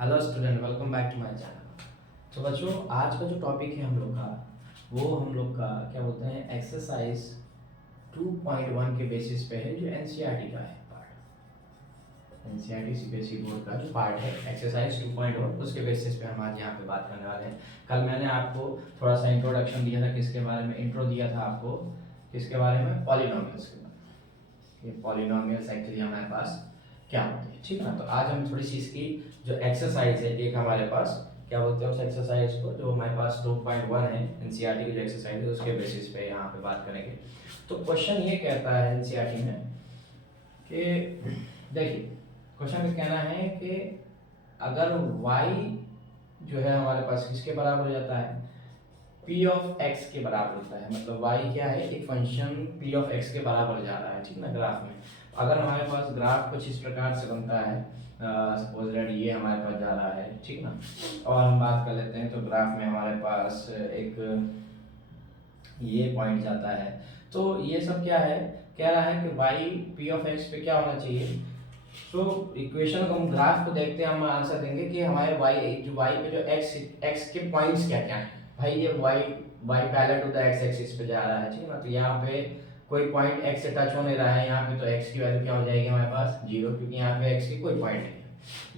Hello student, welcome back to my channel. तो बच्चों, आज का जो टॉपिक है हम लोग का, वो हम लोग का क्या बोलते हैं, एक्सरसाइज 2.1 के बेसिस पे है, जो एनसीईआरटी का है पार्ट। एनसीईआरटी सीबीएसई बोर्ड का जो पार्ट है एक्सरसाइज 2.1, उसके बेसिस पे हम आज यहाँ पे बात करने वाले हैं। कल मैंने आपको थोड़ा सा इंट्रोडक्शन दिया था, किसके बारे में इंट्रो दिया था आपको, किसके बारे में, पॉलिनोमियल्स के बारे में। ये पॉलिनोमियल्स एक्चुअली हमारे पास क्या होते हैं, ठीक है ना। तो आज हम थोड़ी सी इसकी जो एक्सरसाइज है, एक हमारे पास क्या बोलते हैं उस एक्सरसाइज को, जो हमारे पास 2.1 है एनसीईआरटी की जो एक्सरसाइज है, उसके बेसिस पे यहाँ पे बात करेंगे। तो क्वेश्चन ये कहता है एनसीईआरटी में कि देखिए, क्वेश्चन में कहना है कि अगर y जो है हमारे पास किसके बराबर हो जाता है, p ऑफ x के बराबर होता है। मतलब y क्या है, एक फंक्शन p ऑफ x के बराबर जा रहा है, ठीक ना, ग्राफ में। अगर हमारे पास ग्राफ कुछ इस प्रकार से बनता है, सपोज दैट ये हमारे पास जा रहा है, ठीक ना, और हम बात कर लेते हैं तो ग्राफ में हमारे पास एक ये पॉइंट जाता है। तो ये सब क्या है, कह रहा है कि y p ऑफ x पे क्या होना चाहिए। तो इक्वेशन को, हम ग्राफ को देखते हैं, हम आंसर देंगे कि हमारे y पे जो x के पॉइंट्स क्या क्या हैं। भाई ये y parallel to the x axis पे जा रहा है, ठीक है ना। तो यहाँ पे कोई पॉइंट x से टच हो नहीं रहा है, यहाँ पे तो x की वैल्यू क्या हो जाएगी हमारे पास, 0, क्योंकि यहाँ पे x की कोई पॉइंट नहीं है।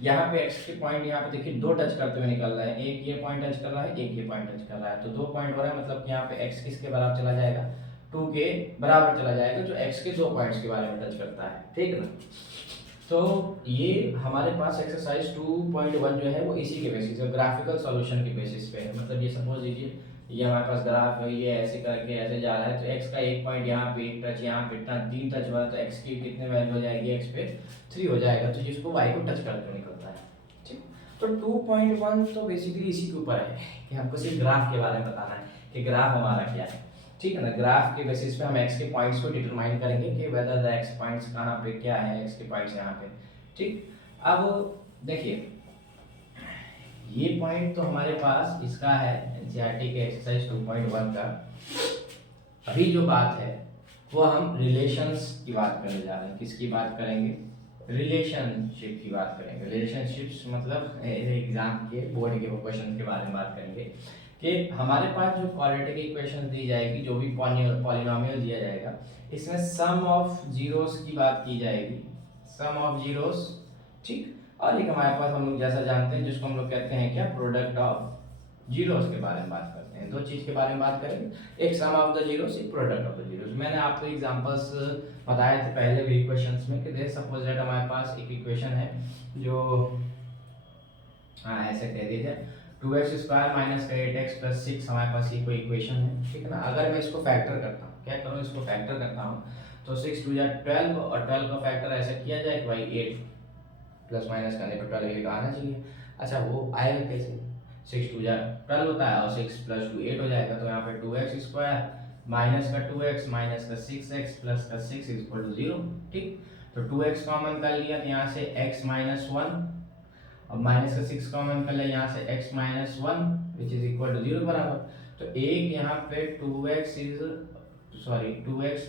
यहाँ पे x के पॉइंट, यहाँ पे देखिए दो टच करते हुए निकल रहे हैं, एक ये पॉइंट टच कर रहा है, एक ये पॉइंट टच कर रहा है, तो दो पॉइंट हो रहा है। मतलब कि यहाँ पे x किसके बराबर चला जाएगा, 2 के बराबर चला जाएगा, जो x के दो पॉइंट्स के बारे में टच करता है, ठीक है ना। तो ये हमारे पास एक्सरसाइज 2.1 जो है वो इसी के बेसिस है, ग्राफिकल सॉल्यूशन के बेसिस पे है। मतलब ये सपोज लीजिए, ये हमारे पास ग्राफ है, ये ऐसे करके ऐसे जा रहा है, तो x का एक पॉइंट यहाँ पे, एक टच यहाँ पे, तीन टच हुआ, तो x की कितने वैल्यू हो जाएगी, x पे 3 हो जाएगा, तो जिसको y को टच करके निकलता है, ठीक। तो 2.1 तो बेसिकली इसी के ऊपर है कि हमको सिर्फ ग्राफ के बारे में बताना है कि ग्राफ हमारा क्या है, ठीक है ना। ग्राफ के बेसिस पे हम x के पॉइंट्स को डिटरमाइन करेंगे कि वेदर द x पॉइंट्स कहाँ पे क्या है, x के पॉइंट्स यहाँ पे, ठीक। अब देखिए, ये पॉइंट तो हमारे पास इसका है एनसीईआरटी के एक्सरसाइज 2.1 का। अभी जो बात है वो हम रिलेशंस की बात करने जा रहे हैं। किसकी बात करेंगे, रिलेशनशिप की बात करेंगे। रिलेशनशिप्स मतलब एग्जाम के बोर्ड के क्वेश्चन के बारे में बात करेंगे कि हमारे पास जो क्वाड्रेटिक इक्वेशन दी जाएगी, जो भी पॉलिनोमियल दिया जाएगा, इसमें सम ऑफ जीरोस की बात की जाएगी, सम ऑफ जीरोस, ठीक। और एक हमारे पास, हम लोग जैसा जानते हैं, जिसको हम लोग कहते हैं क्या, प्रोडक्ट ऑफ जीरोस के बारे में बात करते हैं। दो चीज के बारे में बात करेंगे, एक सम ऑफ द जीरोस, एक प्रोडक्ट ऑफ द जीरोस। मैंने आपको एग्जांपल्स बताए थे पहले भी इक्वेशंस में कि देख सपोज दैट हमारे पास एक इक्वेशन है जो ऐसे कह दीजिए, 2x² माइनस 8x प्लस 6 हमारे पास ये कोई इक्वेशन है, ठीक है ना। अगर मैं इसको फैक्टर करता हूँ, क्या करूँ, इसको फैक्टर करता हूँ, तो 6 2 12, और 12 का फैक्टर ऐसा किया जाए कि भाई 8 प्लस माइनस करने पर 12 8 आना चाहिए। अच्छा, वो आएगा कैसे, 6 2 12 होता है और 6 प्लस 2 8 हो जाएगा। तो यहाँ पे 2x² माइनस का 2x माइनस का 6x प्लस का 6 इज इक्वल टू 0, ठीक। तो 2x कॉमन कर लिया, तो यहाँ से x माइनस 1, और माइनस का 6 कॉमन कर लिया, यहाँ से x minus 1 which is equal to 0 बराबर। तो एक यहाँ पे 2x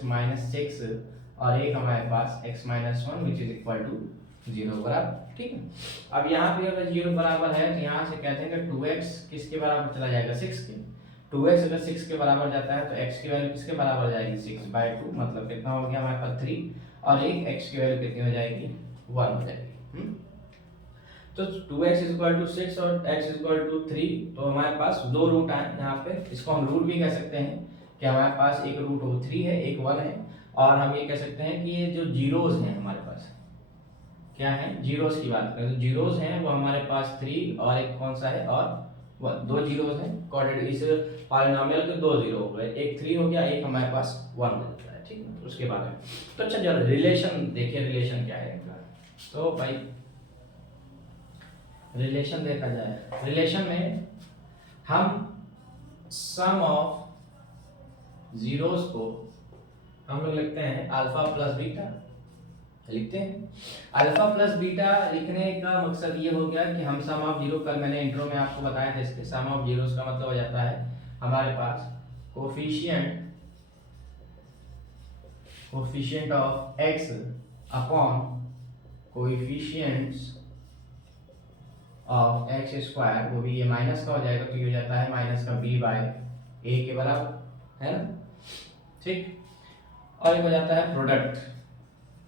माइनस 6, और एक हमारे पास x minus 1 which is equal to 0 बराबर, ठीक है। अब यहाँ पे अगर 0 बराबर है, तो यहाँ से कहते हैं कि 2x किसके बराबर चला जाएगा, 6 के। 2x अगर 6 के बराबर जाता है, तो x की वैल्यू किसके बराबर हो जाएगी, 6/2, मतलब कितना हो गया हमारे पास 3, और एक x की वैल्यू कितनी हो जाएगी, 1 हो जाएगी। तो 2x इक्वल टू 6 और x इक्वल टू 3, तो हमारे पास दो रूट आए यहाँ पे। इसको हम रूट भी कह सकते हैं कि हमारे पास एक रूट 3 है, एक 1 है, और हम ये कह सकते हैं कि ये जो जीरोस हैं हमारे पास, क्या है, जीरोस की बात करें तो जीरोस हैं वो हमारे पास 3 और एक कौन सा है, और 1, दो जीरोस हैं। क्वाड्रेटिक इस पॉलिनोमियल के दो जीरो हो गए, एक 3 हो गया, एक हमारे पास 1 हो जाता है, ठीक है। तो उसके बाद में तो अच्छा, जरा रिलेशन देखिए, रिलेशन क्या है इनका। तो भाई रिलेशन देखा जाए, रिलेशन में हम सम ऑफ जीरोस को हम लोग लिखते हैं अल्फा प्लस बीटा, लिखते हैं। अल्फा प्लस बीटा लिखने का मकसद ये हो गया कि हम सम ऑफ जीरो, कल मैंने इंट्रो में आपको बताया था, इसके सम ऑफ जीरोस का मतलब हो जाता है हमारे पास coefficient of x upon coefficients of x square, वो भी ये माइनस का हो जाएगा तो ये हो जाता है माइनस का बी बाय ए के बराबर, है ना। ठीक, और एक हो जाता है प्रोडक्ट।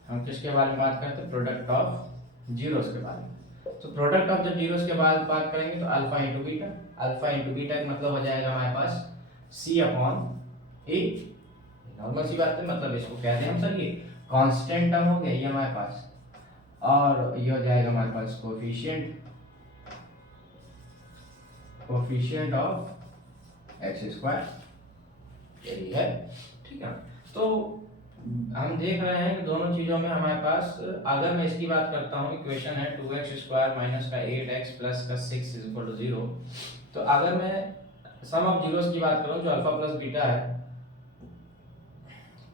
हम किसके बारे में बात करते हैं? प्रोडक्ट ऑफ जीरोस के बारे में। तो प्रोडक्ट ऑफ द जीरोस के बाद बात करेंगे तो alpha into beta, alpha into beta का मतलब हो जाएगा हमारे पास सी अपॉन ए। नॉर्मल सी बात है, मतलब इसको कहते हैं हम सर ये कांस्टेंट टर्म हो गया ये हमारे पास, और ये हो जाएगा हमारे पास कोफिशिएंट ऑफ एक्स स्क्वायर, यही है। ठीक है, तो हम देख रहे हैं कि दोनों चीजों में हमारे पास, अगर मैं इसकी बात करता हूँ, इक्वेशन है 2x स्क्वायर माइनस का 8x प्लस का 6 इज इक्वल टू 0। तो अगर मैं सम ऑफ जीरोस की बात करूँ जो अल्फा प्लस बीटा है,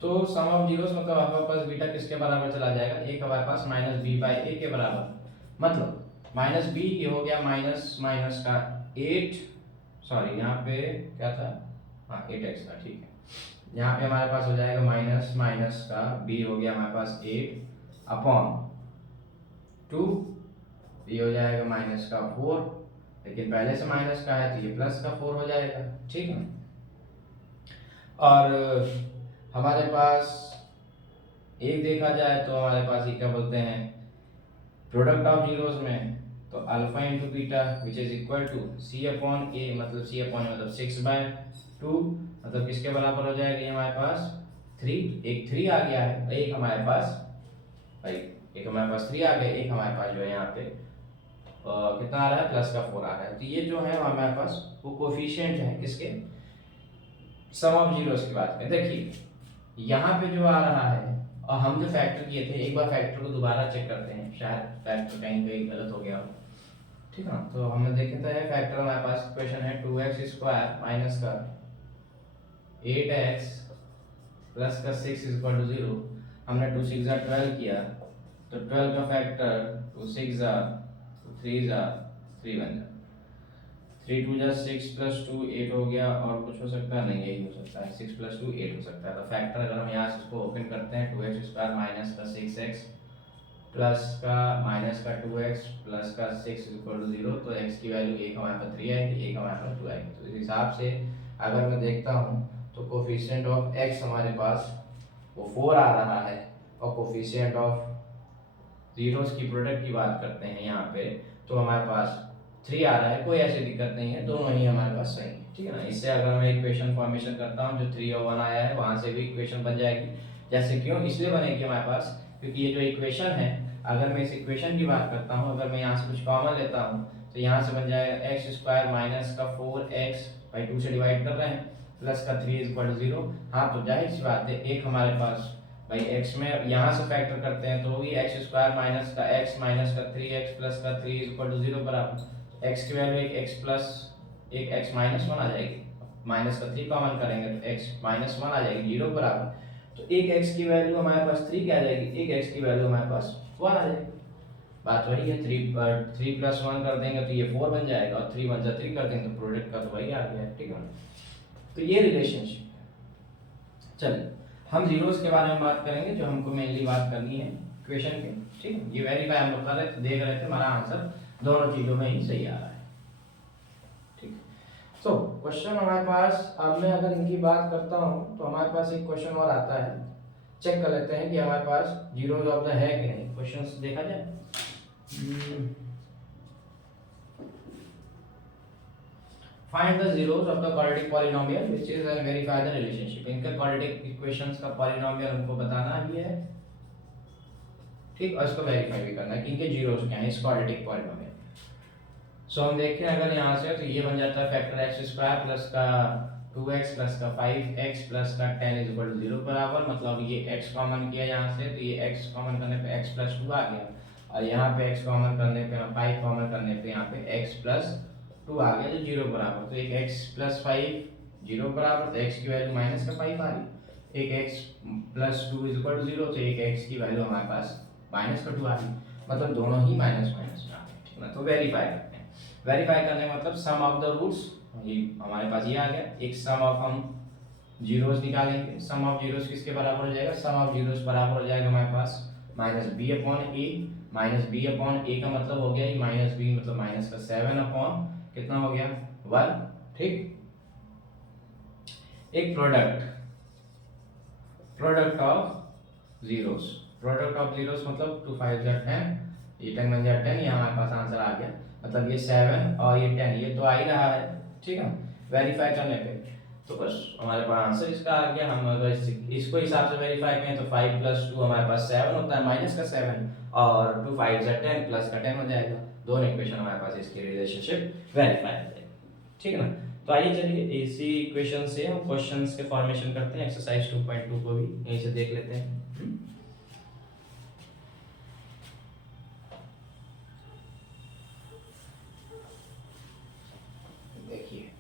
तो सम ऑफ जीरोस मतलब अल्फा प्लस बीटा किसके बराबर चला जाएगा? एक हमारे पास माइनस बी बाई ए के बराबर, मतलब माइनस बी ये हो गया माइनस माइनस का 8, सॉरी यहाँ पे क्या था, हाँ 8x था, ठीक है। यहाँ पे हमारे पास हो जाएगा माइनस माइनस का b हो गया हमारे पास 8 अपॉन 2, ये हो जाएगा माइनस का 4, लेकिन पहले से माइनस का है तो ये प्लस का 4 हो जाएगा, ठीक है। और हमारे पास एक देखा जाए तो हमारे पास ये क्या बोलते हैं, प्रोडक्ट ऑफ जीरोस में तो alpha into beta which is equal to C upon A, मतलब सी अपॉन मतलब 6/2, मतलब किसके बराबर हो जाएगा ये हमारे पास 3, एक 3 आ गया है, एक हमारे पास भाई, एक हमारे पास 3 आ गया, एक हमारे पास जो है यहाँ पे कितना आ रहा है, प्लस का 4 आ रहा है। तो ये जो है हमारे पास वो कोफिशिएंट है किसके, सम ऑफ जीरोस की बात करें। देखिए यहाँ पे जो आ रहा है, और हम जो फैक्टर किए थे, एक बार फैक्टर को दोबारा चेक करते हैं, शायद फैक्टर कहीं कहीं गलत हो गया हो, ठीक है। तो हमने देखे थे फैक्टर हमारे पास इक्वेशन है 2x स्क्वायर माइनस का 8x प्लस का 6 इज इक्वल टू 0। हमने 2 6 12 किया, तो 12 का फैक्टर 2 6 3 3 बन जाए, 3 2 6 प्लस 2 8 हो गया, और कुछ हो सकता है नहीं, यही हो सकता है 6 प्लस 2 8 हो सकता है। तो फैक्टर अगर हम यहाँ से इसको ओपन करते हैं 2x स्क्वायर माइनस का 6x प्लस का माइनस का 2x प्लस का 6 इक्वल टू 0, तो x की वैल्यू एक हमारे पास 3 आएगी, एक हमारे पास 2 आएगी। तो इस हिसाब से अगर मैं देखता हूँ तो कोफिशिएंट ऑफ x हमारे पास वो 4 आ रहा है, और कोफिशिएंट ऑफ जीरोस की प्रोडक्ट की बात करते हैं यहाँ पे तो हमारे पास 3 आ रहा है, कोई ऐसी दिक्कत नहीं है, दोनों ही हमारे पास सही है, ठीक है ना। इससे अगर मैं इक्वेशन फॉर्मेशन करता हूँ जो 3 और 1 आया है, वहाँ से भी इक्वेशन बन जाएगी। जैसे क्यों, इसलिए बनेगी हमारे पास क्योंकि ये जो इक्वेशन है, अगर मैं इस इक्वेशन की बात करता हूँ, अगर मैं यहाँ से कुछ कॉमन लेता हूँ तो यहाँ से बन जाएगा एक्स स्क्वायर माइनस का 4x बाई 2 से डिवाइड कर रहे हैं प्लस का 3 इज इक्वल टू 0। हाँ, तो जाहिर सी बात है, एक हमारे पास भाई x में यहाँ से फैक्टर करते हैं तो भी एक्स स्क्वायर माइनस का x माइनस का 3x प्लस का 3 इज इक्वल टू 0 बराबर x की वैल्यू एक x प्लस एक x माइनस 1 आ जाएगी, माइनस का 3 कॉमन करेंगे तो x माइनस 1 आ जाएगी 0 बराबर। तो एक x की वैल्यू हमारे पास 3 क्या आ जाएगी, एक x की वैल्यू हमारे पास 1 आ जाएगी। बात वही है, 3 प्लस 1 कर देंगे तो ये 4 बन जाएगा, और 3 1 जा 3 कर देंगे तो प्रोडक्ट का तो वही आ गया, ठीक है। तो ये रिलेशनशिप है। चलिए हम जीरोस के बारे में बात करेंगे, जो हमको मेनली बात करनी है इक्वेशन के, ठीक है। ये वेरीफाई हम लोग कर रहे थे, देख रहे थे हमारा आंसर दोनों चीजों में ही सही आ रहा है, ठीक है। तो क्वेश्चन हमारे पास, अब मैं अगर इनकी बात करता हूँ तो हमारे पास एक क्वेश्चन और आता है, चेक कर लेते हैं कि हमारे पास जीरोस ऑफ द है कि नहीं। क्वेश्चन देखा जाए, find the zeros of the quadratic polynomial which is and verify the relationship. इनका क्वाड्रेटिक इक्वेशंस का पॉलिनोमियल हमको बताना भी है, ठीक, और इसको वेरीफाई भी करना है कि इनके जीरोस क्या हैं इस क्वाड्रेटिक पॉलिनोमियल। सो हम देखें अगर यहाँ से तो ये बन जाता है फैक्टर एक्स स्क्वायर प्लस का 2x प्लस का 5x प्लस का 10 इज इक्वल टू 0 बराबर, मतलब ये x कॉमन किया यहाँ से तो ये x कॉमन करने पे x प्लस 2 आ गया, और यहाँ पे x कॉमन करने पे 5 कॉमन करने पे यहाँ पे x प्लस 2 आ गया जो 0 बराबर। तो एक x प्लस 5 0 बराबर, तो x की वैल्यू माइनस का 5 आ गई, एक x plus 2 is equal to 0, तो एक x की वैल्यू हमारे पास माइनस का 2 आ गई, मतलब दोनों ही माइनस माइनस में आ गए, ठीक है। तो वेरीफाई करते हैं, वेरीफाई करने का मतलब सम ऑफ द रूट्स, ये हमारे पास ये आ गया, एक सम ऑफ हम जीरोस निकालेंगे, सम ऑफ जीरोस किसके बराबर हो जाएगा, सम ऑफ जीरोस बराबर हो जाएगा हमारे पास माइनस बी अपॉन ए, माइनस बी अपॉन ए का मतलब हो गया ये माइनस बी मतलब माइनस का 7 अपॉन कितना हो गया 1। ठीक, एक प्रोडक्ट ऑफ जीरोस, मतलब 2 5 जा 10, ये 10 बन जाए 10, ये हमारे पास आंसर आ गया। मतलब ये 7 और ये 10 ये तो आ ही रहा है, ठीक है, वेरीफाई करने पे तो बस हमारे पास आंसर इसका आ गया। हम अगर इसको हिसाब से वेरीफाई करें तो 5 + 2 हमारे पास 7 होता है, माइनस का 7 और 2 5 जा 10 प्लस का 10 हो जाएगा। दोनों इक्वेशन हमारे पास इसकी रिलेशनशिप वेरीफाई हो जाएगी, ठीक है ना। तो आइए चलिए इसी इक्वेशन से हम क्वेश्चंस के फॉर्मेशन करते हैं। एक्सरसाइज 2.2 को भी यहीं से देख लेते हैं। देखिए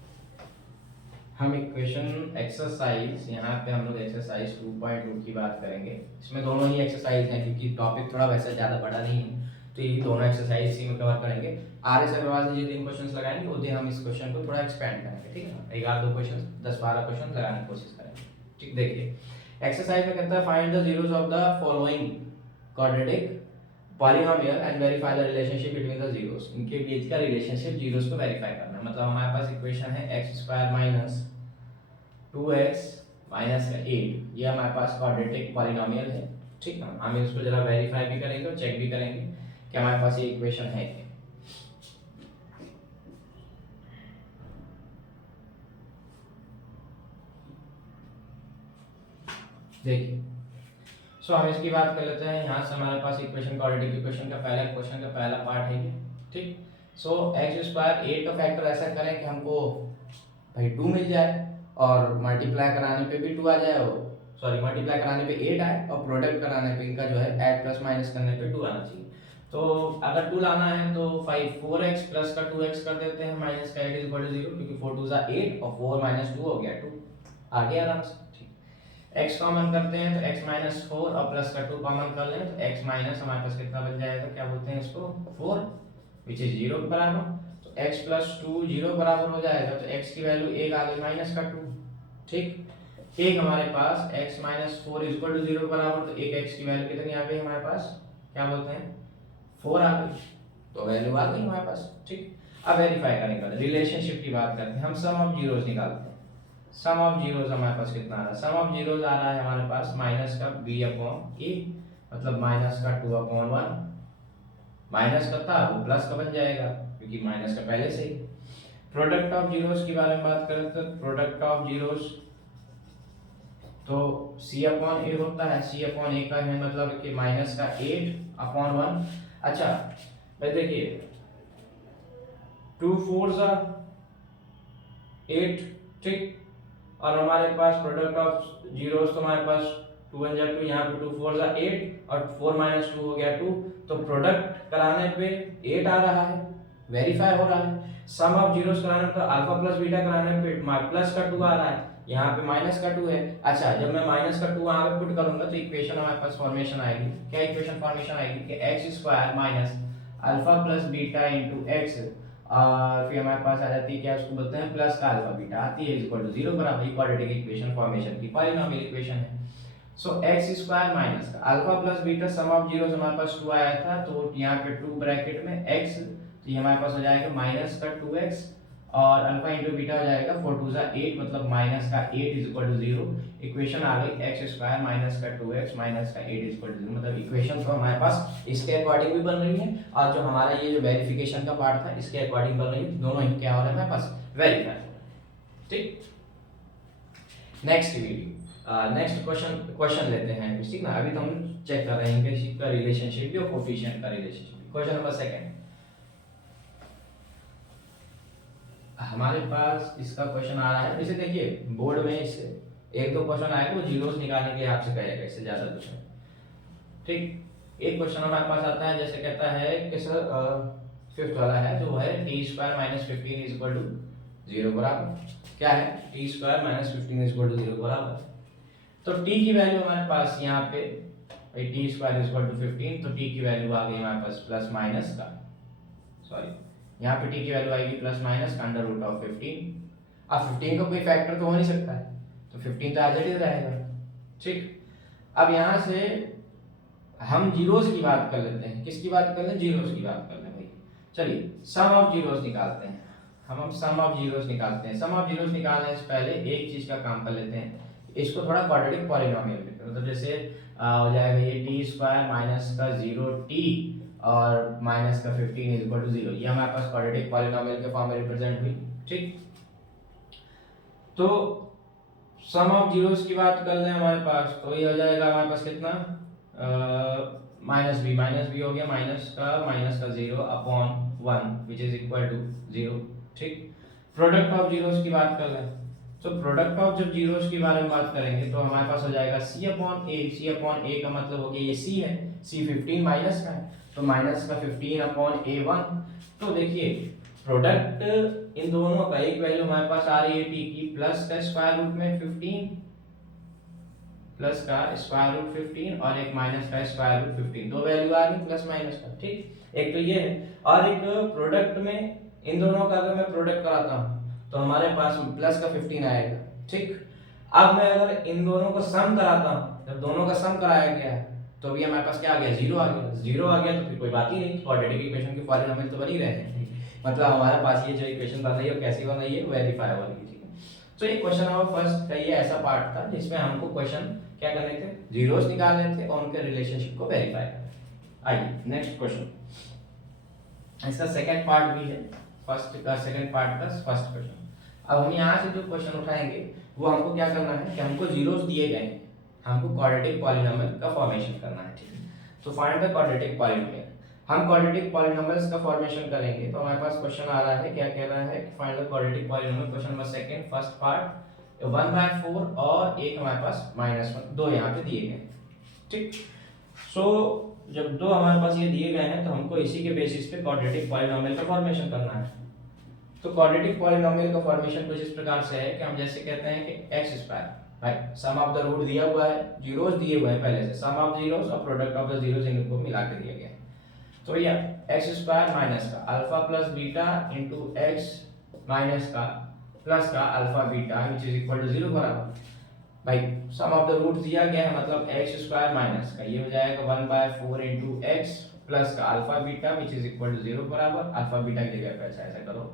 हम इक्वेशन एक्सरसाइज, यहाँ पे हम लोग एक्सरसाइज 2.2 की बात करेंगे। इसमें दोनों ही एक्सरसाइज हैं क्योंकि टॉपिक थोड़ा वैसा ज़्यादा बड़ा नहीं है, तो ये दोनों एक्सरसाइज इसी में कवर करेंगे। RS अग्रवाल से जो 3 क्वेश्चंस लगाएंगे उधर हम इस क्वेश्चन को थोड़ा एक्सपेंड करेंगे, ठीक है ना। एक आध दो क्वेश्चन 10-12 क्वेश्चन लगाने की कोशिश करेंगे, ठीक। देखिए एक्सरसाइज में कहता है find the zeros of the following quadratic polynomial and verify the relationship between the zeros. इनके बीच का रिलेशनशिप जीरोस को वेरीफाई करना। मतलब हमारे पास इक्वेशन है x² - 2x - 8, ये हमारे पास क्वाड्रेटिक पॉलीनोमियल है, ठीक है। हम इसको जरा वेरीफाई भी करेंगे और चेक भी करेंगे कि हमारे पास ये इक्वेशन है क्या। देखिए हम इसकी बात कर लेते हैं। यहाँ से हमारे पास इक्वेशन क्वाड्रेटिक इक्वेशन का पहला क्वेश्चन का पहला पार्ट है ये, ठीक। x² 8 का फैक्टर ऐसा करें कि हमको भाई 2 मिल जाए और मल्टीप्लाई कराने पे भी 2 आ जाए, और सॉरी मल्टीप्लाई कराने पे 8 आए और प्रोडक्ट कराने पे इनका जो है ऐड प्लस माइनस करने पे 2 आना चाहिए। तो अगर 2 लाना है तो 4x प्लस का 2x कर देते हैं, माइनस का 8 = 0, क्योंकि 4 2 8 और 4 - 2 हो गया 2, आ गया आराम से, ठीक। x कॉमन करते हैं तो x - 4 और प्लस का 2 कॉमन कर लें तो x माइनस हमारे पास कितना बन जाएगा, क्या बोलते हैं इसको 4, विच इज 0 के बराबर। तो x + 2 0 बराबर हो जाएगा, तो x की वैल्यू 1 आ गई माइनस का 2, ठीक। एक हमारे पास x - 4 = 0 बराबर, तो एक x की वैल्यू कितनी आ गई हमारे पास, क्या बोलते हैं 4 आ गई, तो वैल्यू आ गई हमारे पास, ठीक। अब वेरीफाई करेंगे, रिलेशनशिप की बात करते हैं। हम सम ऑफ जीरोस निकालते हैं। सम ऑफ जीरोस हमारे पास कितना आ रहा है, सम ऑफ जीरोस आ रहा है हमारे पास माइनस का b/a, मतलब माइनस का 2/1, माइनस का था वो प्लस का बन जाएगा क्योंकि माइनस का पहले से ही। प्रोडक्ट ऑफ जीरोस के बारे में बात करें तो प्रोडक्ट ऑफ जीरोस तो c/a होता है, c/a का है मतलब कि माइनस का 8/1। अच्छा भाई देखिए 2 4 8, ठीक। और हमारे पास प्रोडक्ट ऑफ जीरोस तो हमारे पास 2 1 2, यहाँ पे 2 4 8 और 4 - 2 हो गया 2, तो प्रोडक्ट कराने पे 8 आ रहा है, वेरीफाई हो रहा है। सम ऑफ जीरोस कराने पे अल्फा प्लस बीटा कराने पे प्लस का 2 आ रहा है, यहाँ पे माइनस का 2 है। अच्छा जब मैं माइनस का 2 यहाँ पे पुट करूंगा तो इक्वेशन हमारे पास फॉर्मेशन आएगी, क्या इक्वेशन फॉर्मेशन आएगी कि x² - alpha plus beta into x, और फिर हमारे पास आ जाती है क्या उसको बोलते हैं प्लस का अल्फा बीटा आती है इक्वल टू 0 बराबर क्वाड्रेटिक इक्वेशन फॉर्मेशन की पॉलीनोमियल इक्वेशन है। सो x² माइनस का alpha plus beta some of zeros हमारे पास 2 आया था, तो यहाँ पे 2 ब्रैकेट में x, तो ये हमारे पास हो जाएगा माइनस का 2x और अल्फा इंटू बीटा हो जाएगा 4 2 8, मतलब माइनस का 8 = 0। इक्वेशन आ गई x² माइनस का 2x माइनस का 8 = 0। मतलब इक्वेशन तो हमारे पास इसके अकॉर्डिंग भी बन रही है और जो हमारा ये जो वेरिफिकेशन का पार्ट था इसके अकॉर्डिंग बन रही है, दोनों ही क्या हो रहा है हमारे पास वेरीफाई हो रहा है, ठीक। नेक्स्ट क्वेश्चन लेते हैं, ठीक ना। अभी तो हम चेक कर रहे हैं कि इसका रिलेशनशिप भी और कोफिशिएंट का रिलेशनशिप। क्वेश्चन नंबर 2 हमारे पास इसका क्वेश्चन आ रहा है, जैसे देखिए बोर्ड में इससे 1-2 क्वेश्चन आएगा वो जीरोस निकालने के लिए आपसे कहेगा, इससे ज्यादा कुछ नहीं, ठीक। एक क्वेश्चन हमारे पास आता है जैसे कहता है कि सर 5th वाला है जो है t² - 15 = 0 बराबर, क्या है t² - 15 = 0 बराबर। तो t की वैल्यू हमारे पास यहाँ पे t² = 15, तो t की वैल्यू आ गई हमारे पास प्लस माइनस का, सॉरी यहाँ पे t की वैल्यू आएगी प्लस माइनस का √15। अब 15 का कोई फैक्टर तो हो नहीं सकता है, तो 15 तो एज इट इज रहेगा, ठीक। अब यहाँ से हम जीरोस की बात कर लेते हैं, किसकी बात कर लें, जीरोस की बात कर लें भाई। चलिए सम ऑफ जीरोस निकालते हैं। हम सम ऑफ जीरोस निकालते हैं। सम ऑफ जीरोस निकालने से पहले एक चीज का काम कर लेते हैं, इसको थोड़ा क्वाड्रेटिक पॉलिनोमियल में, मतलब जैसे हो जाएगा ये टी स्क्वायर माइनस का 0t और माइनस का 15 इज इक्वल टू 0, ये हमारे पास क्वाड्रेटिक पॉलिनोमियल के फॉर्म में रिप्रेजेंट हुई। ठीक, तो सम ऑफ जीरोस की बात कर लें हमारे पास, तो ये हो जाएगा हमारे पास कितना, माइनस बी हो गया, माइनस का 0 upon 1 which is equal to 0। ठीक, प्रोडक्ट ऑफ जीरोस की बात कर लें, तो प्रोडक्ट ऑफ जब जीरोस के बारे में बात करेंगे तो हमारे पास हो जाएगा c अपॉन a का मतलब हो गया ये c है, c 15 माइनस का है, तो माइनस का 15 अपॉन a1। तो देखिए प्रोडक्ट इन दोनों का एक वैल्यू हमारे पास आ रही है t की, प्लस का स्क्वायर रूट में 15, प्लस का स्क्वायर रूट 15 और एक माइनस का स्क्वायर रूट 15, दो वैल्यू आ रही प्लस माइनस का। ठीक, एक तो ये है, और एक प्रोडक्ट में इन दोनों का अगर मैं प्रोडक्ट कराता हूँ तो हमारे पास प्लस का 15 आएगा। ठीक, अब मैं अगर इन दोनों को सम कराता हूँ, जब दोनों का सम कराया गया तो भी हमारे पास क्या आ गया, जीरो आ गया। जीरो आ गया तो फिर कोई बात ही नहीं, क्वाड्रेटिक इक्वेशन के पॉलिनोमियल तो बन ही रहे हैं। मतलब हमारे पास ये जो इक्वेशन बन रही है कैसी बन रही है, वेरीफाएबल है। ठीक है, तो ये क्वेश्चन नंबर फर्स्ट का ये ऐसा पार्ट था जिसमें हमको क्वेश्चन क्या करने थे, जीरोस निकालने थे और उनके रिलेशनशिप को वेरीफाई करना। आइए नेक्स्ट क्वेश्चन, इसका सेकंड पार्ट भी है, फर्स्ट का सेकंड पार्ट का फर्स्ट क्वेश्चन। अब हम यहाँ से जो क्वेश्चन उठाएंगे वो हमको क्या करना है कि हमको जीरोस दिए गए हैं, हमको क्वाड्रेटिक पॉलिनोमियल का फॉर्मेशन करना है। ठीक है, तो फाइंड द क्वाड्रेटिक पॉलिनोमियल। हम क्वाड्रेटिक पॉलिनोमियल्स का फॉर्मेशन करेंगे तो हमारे पास क्वेश्चन आ रहा है, क्या कह रहा है, find the quadratic polynomial. Question number second first part 1/4 और एक हमारे पास -1, दो यहाँ पे दिए गए। ठीक, सो जब दो हमारे पास ये दिए गए हैं तो हमको इसी के बेसिस पे क्वाड्रेटिक पॉलिनोमियल का फॉर्मेशन करना है। तो क्वाड्रेटिक पॉलिनोमियल का फॉर्मेशन कुछ इस प्रकार से है कि हम जैसे कहते हैं कि एक्स स्क्वायर, भाई सम ऑफ द रूट दिया हुआ है, जीरोस दिए हुए हैं पहले से, सम ऑफ जीरोस और प्रोडक्ट ऑफ द जीरोस इनको मिला के दिया गया है। तो ये एक्स स्क्वायर माइनस का alpha plus beta into x minus का प्लस का alpha beta which is equal to 0 बराबर, भाई सम ऑफ द रूट दिया गया है मतलब एक्स स्क्वायर माइनस का ये हो जाएगा 1/4 इंटू एक्स प्लस का alpha beta which is equal to 0 बराबर, अल्फा बीटा की जगह पे ऐसा करो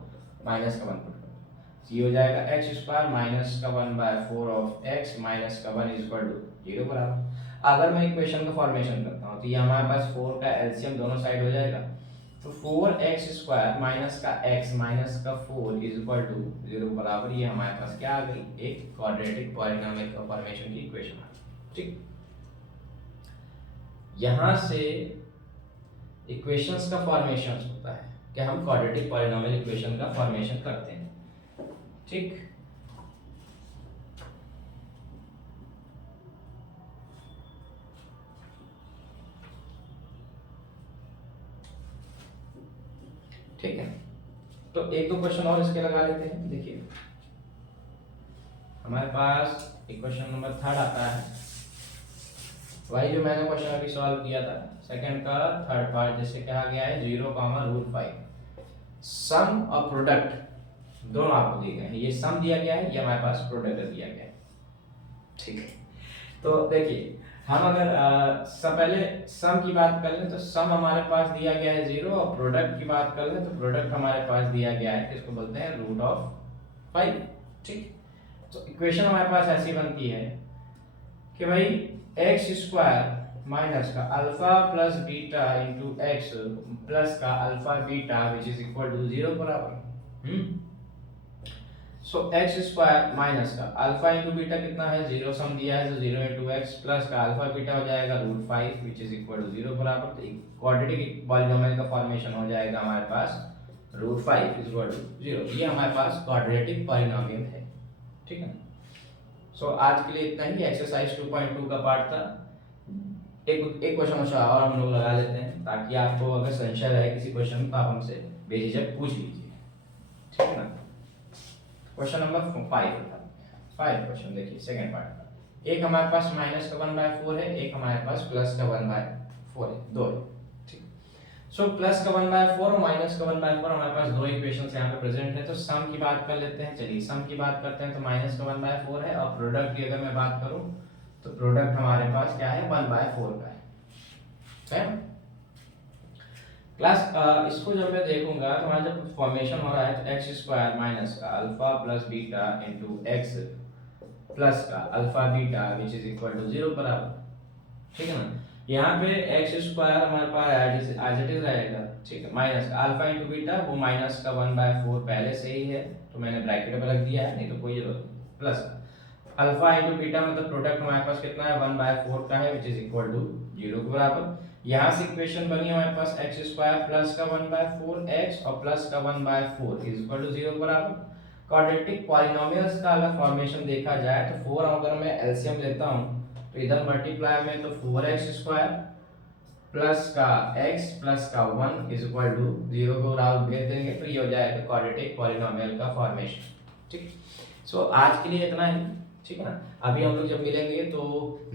माइनस का 1 पुट करो, ये हो जाएगा एक्स स्क्वायर माइनस का 1/4 ऑफ एक्स माइनस का 1 इज इक्वल टू 0 बराबर। अगर मैं इक्वेशन का फॉर्मेशन करता हूँ तो ये हमारे पास 4 का एलसीएम दोनों साइड हो जाएगा, तो 4x स्क्वायर माइनस का x माइनस का 4 इज इक्वल टू 0 बराबर, ये हमारे पास क्या आ गई, एक क्वाड्रेटिक पॉलिनोमियल का फॉर्मेशन की इक्वेशन आ गई। ठीक, यहां से इक्वेशंस का फॉर्मेशन होता है कि हम क्वाड्रेटिक पॉलिनोमियल इक्वेशन का फॉर्मेशन करते हैं। ठीक, ठीक है, तो एक दो क्वेश्चन और इसके लगा लेते हैं। देखिए हमारे पास इक्वेशन नंबर थर्ड आता है, वही जो मैंने क्वेश्चन अभी सॉल्व किया था, सेकंड का थर्ड पार्ट, जिससे कहा गया है 0, सम और प्रोडक्ट दोनों आपको दिए गए हैं, ये सम दिया गया है, ये हमारे पास प्रोडक्ट दिया गया है। ठीक है, तो देखिए हम अगर सब पहले सम की बात कर लें तो सम हमारे पास दिया गया है 0, और प्रोडक्ट की बात कर लें तो प्रोडक्ट हमारे पास दिया गया है, इसको बोलते हैं √5। ठीक, तो इक्वेशन हमारे पास ऐसी बनती है कि भाई एक्स स्क्वायर माइनस का alpha plus beta into x plus का alpha beta which is equal to 0 बराबर। सो एक्स स्क्वायर माइनस का अल्फा इंटू बीटा कितना है, 0 सम दिया है तो 0 इंटू एक्स प्लस का अल्फा बीटा हो जाएगा √5 विच इज इक्वल टू 0 बराबर। तो क्वाड्रेटिक पॉलिनोमियल का फॉर्मेशन हो जाएगा हमारे पास √5 इज इक्वल टू 0, ये हमारे पास क्वाड्रेटिक पॉलिनोमियल है। ठीक है, सो आज के लिए इतना ही, एक्सरसाइज 2.2 का पार्ट था। एक क्वेश्चन और हम लोग लगा लेते हैं ताकि आपको अगर संशय रहे किसी क्वेश्चन में तो आप हमसे बेझिझक पूछ लीजिए। ठीक है ना, क्वेश्चन नंबर 5 क्वेश्चन देखिए सेकंड पार्ट का, एक हमारे पास माइनस का 1/4 है, एक हमारे पास प्लस का 1/4 है, दो है। ठीक, सो प्लस का 1/4 और माइनस का 1/4 हमारे पास दो इक्वेशंस यहाँ पे प्रेजेंट है, तो सम की बात कर लेते हैं। चलिए सम की बात करते हैं, तो माइनस का 1/4 है, और प्रोडक्ट की अगर मैं बात करूं तो प्रोडक्ट हमारे पास क्या है, 1/4 का है। क्लास इसको जब मैं देखूंगा तो हमारा जब फॉर्मेशन हो रहा है तो एक्स स्क्वायर माइनस का alpha plus beta into x plus का alpha beta which is equal to 0 बराबर, ठीक है ना। यहाँ पे एक्स स्क्वायर हमारे पास एज इट इज रहेगा, ठीक है, माइनस का अल्फा इंटू बीटा, वो माइनस का 1/4 पहले से ही है तो मैंने ब्रैकेट में रख दिया है, नहीं तो कोई जरूरत नहीं, प्लस अल्फा इंटू बीटा मतलब प्रोडक्ट हमारे पास कितना है 1/4 का है विच इज इक्वल टू 0 के बराबर। यहाँ से इक्वेशन बनी हमारे पास एक्स स्क्वायर प्लस का 1/4 एक्स और प्लस का 1/4 इज इक्वल टू 0 के बराबर। क्वाड्रेटिक पॉलिनोमियल्स का अगर फॉर्मेशन देखा जाए तो 4 अगर मैं एलसीएम लेता हूँ तो इधर मल्टीप्लाई में तो 4x स्क्वायर प्लस का x प्लस का 1 इज इक्वल टू 0 को राउंड भेज देंगे तो ये हो जाएगा क्वाड्रेटिक पॉलिनोमियल का फॉर्मेशन, ठीक। सो आज के लिए इतना ही, ठीक है ना। अभी हम लोग जब मिलेंगे तो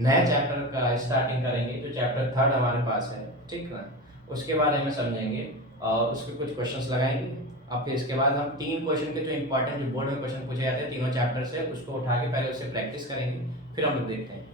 नए चैप्टर का स्टार्टिंग करेंगे, तो चैप्टर 3 हमारे पास है, ठीक है ना, उसके बारे में समझेंगे और उसके कुछ क्वेश्चंस लगाएंगे। अब फिर इसके बाद हम 3 क्वेश्चन के जो इंपॉर्टेंट जो बोर्ड में क्वेश्चन पूछे जाते हैं तीनों चैप्टर से, उसको उठा के पहले उससे प्रैक्टिस करेंगे, फिर हम लोग देखते हैं।